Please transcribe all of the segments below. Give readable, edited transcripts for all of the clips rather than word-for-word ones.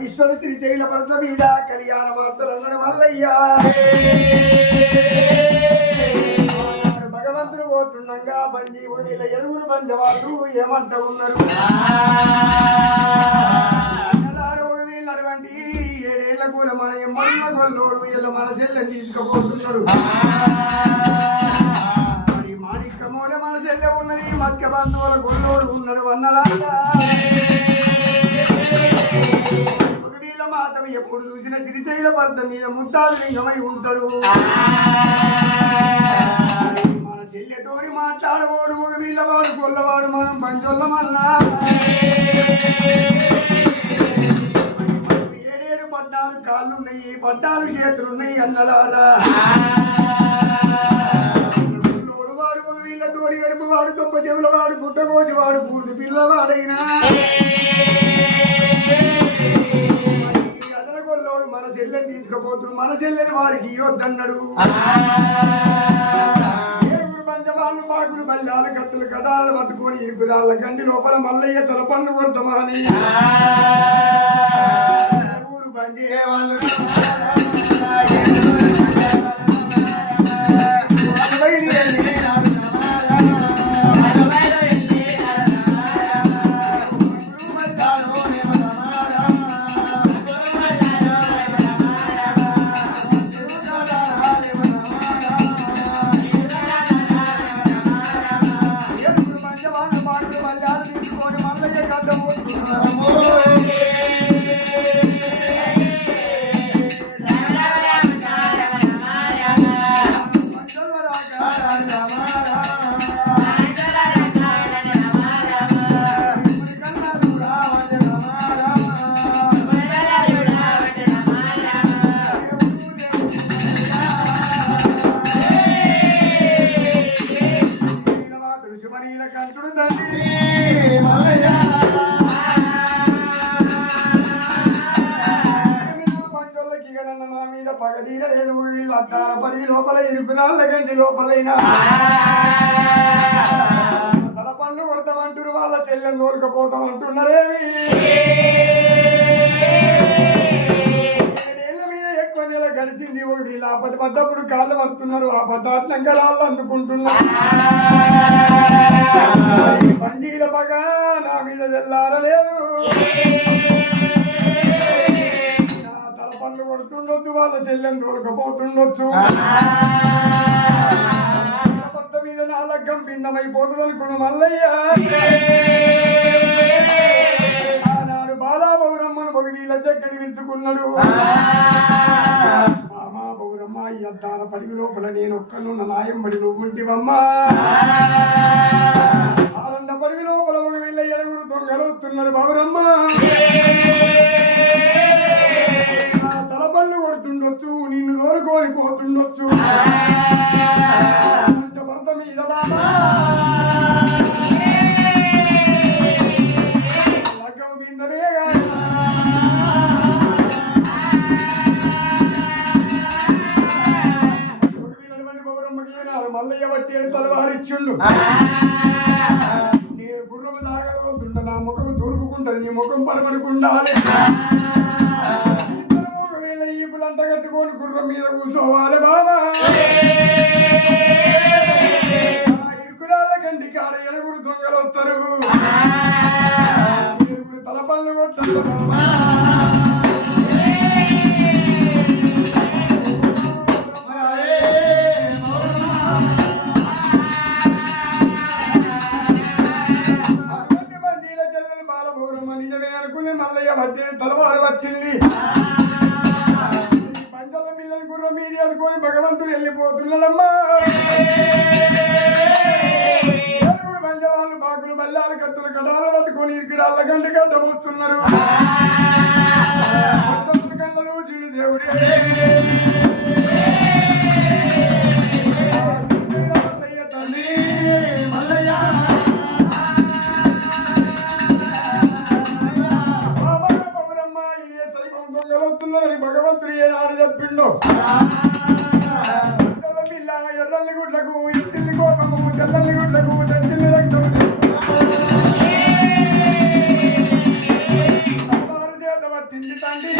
విశ్వడు త్రిశైల పర్వత మీద కళ్యాణ వార్తలన్నాడు మల్లయ్య. భగవంతుడు పోతుండగా బంజీ ఒడిల ఎడుగురు బంజవాళ్ళు ఏమంట ఉన్నారు. అన్నదారు ఏడేళ్ల కూల మన ఎమ్మన్న గొల్లోడు ఇలా మన చెల్లెని తీసుకుపోతున్నాడు. మరి మాణిక్క మూల మన చెల్లె ఉన్నది, మత్క బంధువుల గొల్లోడు ఉన్నాడు. అన్నలాగా మాతం ఎప్పుడు చూసిన శ్రీశైల పర్వత మీద ముద్దాలు లింగమై ఉంటాడు. మన చెల్లెతోని మాట్లాడబోడు వీళ్ళవాడు కొల్లవాడు మనం పంచొల్ల మళ్ళా ఏడేడు పడ్డాలు కాళ్ళున్నాయి, పడ్డాలు చేతులున్నాయి. అన్నలారా వాడు వీళ్ళ తోరి గడుపు వాడు తొప్ప చెవుల వాడు పుట్టకోజు వాడు బూడిద పిల్లవాడైనా మన చెల్లెని తీసుకుపోతుడు. మన చెల్లెని వారికి ఇవ్వద్దన్నాడు. ఏడుగురు పంచవాళ్ళు పాకులు బల్లాలు కత్తులు కటాలు పట్టుకొని ఇరుకురాళ్ళ గండి లోపల మల్లయ్య తల పండు కొడతామా అని ఊరు బందీ వాళ్ళు పగదీరలేదు. వీళ్ళు అద్దాల పడివి లోపల ఇరుకురాళ్ళ గంటి లోపలైనా తల పళ్ళు కొడతామంటారు. వాళ్ళ చెల్లెని తోలుకపోతామంటున్నారేమి. ఏడేళ్ల మీద ఎక్కువ నెల గడిచింది. వీళ్ళు ఆపద పడ్డప్పుడు కాళ్ళు పడుతున్నారు. ఆపద అట్లంగా రాళ్ళు అందుకుంటున్నారు. బందీల పగ నా మీద తెల్లారలేదు. పనులు కొడుతుండొచ్చు, వాళ్ళ చెల్లెని దొరకపోతుండొచ్చు. భర్త మీద నాలగ్గం భిన్నమైపోతుంది అనుకున్న మల్లయ్య ఆనాడు బాలాబౌరమ్మను ఒక వీళ్ళ దగ్గర పిలుచుకున్నాడు. మామా బౌరమ్మ ఈ అద్దాల పడివి లోపల నేను ఒక్కనున్న నాయంబడి నువ్వుంటివమ్మా. ఆరండ పడివి లోపల ఒక వీళ్ళ ఎడుగురు దొంగలు వస్తున్నారు. బౌరమ్మ తలపళ్ళు కొడుతుండొచ్చు, నిన్ను దోరుకొని పోతుండొచ్చు. భర్త మీద బాబా లగ్గం బిందమే పౌరమ్మకి మల్లయ్య బట్టి తలవారిచ్చిండు. నేను గుర్రము తాగలుగుతుంటా, నా ముఖము దూరుపుకుంటది, నీ ముఖం పడమడుకుండాలి. ఈపులంట కట్టుకొని గుర్రం మీద కూర్చోవాలి బాబా. ఇరుకురాళ్ళ గంటి కాడ ఎడుగురు దొంగలు వస్తారు. ఎడుగురు తలపళ్ళు కొట్టారు బాబా. మంజీల చెల్లెని బాలభౌరమ్మ నిజమే అనుకుంది. మల్లయ్య పట్టింది, తలవారు పట్టింది. పిల్లలు గుర్రం మీద అనుకొని భగవంతుడు వెళ్ళిపోతున్నాడమ్మా. ఏడుగురు పంచవాళ్ళు బాకులు బల్లాలు కత్తులు కడాలు పట్టుకొని ఇరుకురాళ్ళ గంట గడ్డ వస్తున్నారు. కళ్ళ చూచిండు దేవుడే. మల్లయ్య తల్లి మల్లయ్య దొంగలు వస్తున్నారని భగవంతుడు ఏనాడు చెప్పిండు. పిల్ల ఎర్రల్లి గుడ్లకు ఎత్తిల్లి కోపము తెల్లని గుడ్లకు తెచ్చింది రక్తము పట్టింది తండ్రి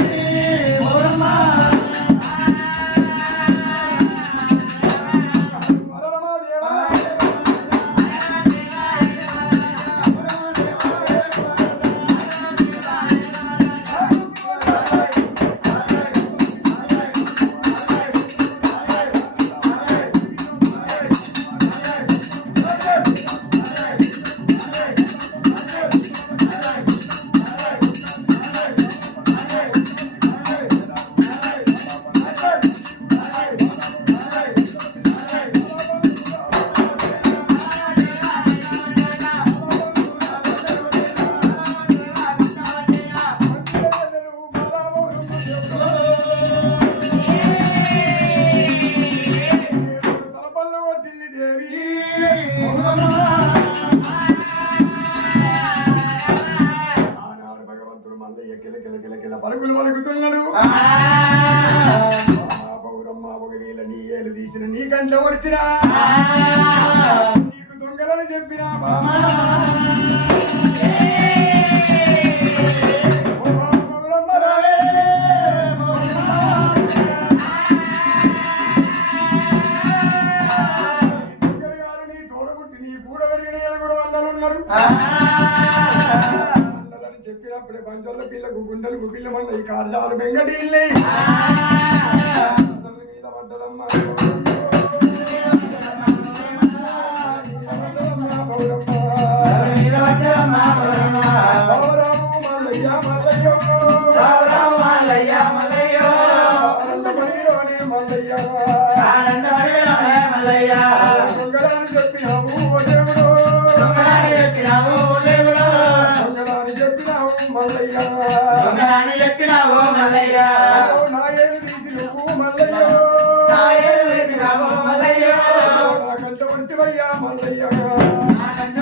తలపళ్ళు కొట్టింది దేవి ఆనాడు భగవంతుడు మల్లయ్య కిల పలుకులు పలుకుతున్నాడు పౌరమ్మ ఒక వీళ్ళ నీ ఏలు తీసిన నీ కంట్లో ఒడిసినా నీకు దొంగలని చెప్పినా అన్నలని చెప్పినప్పుడే పంచోళ్ళ పిల్లకు గుండెలు గుపిల్ల మండ ఈ కాడజాలు బెంగటి ఇల్లే మీద పడ్డదమ్మ దొంగలని చెప్పినావు దేవుడు చెప్పినావు మల్లయ్య నా ఏలు తీసి నువ్వు మల్లయ్య మల్లయ్య నా కంట పడితివయ్యా మల్లయ్య నా కంట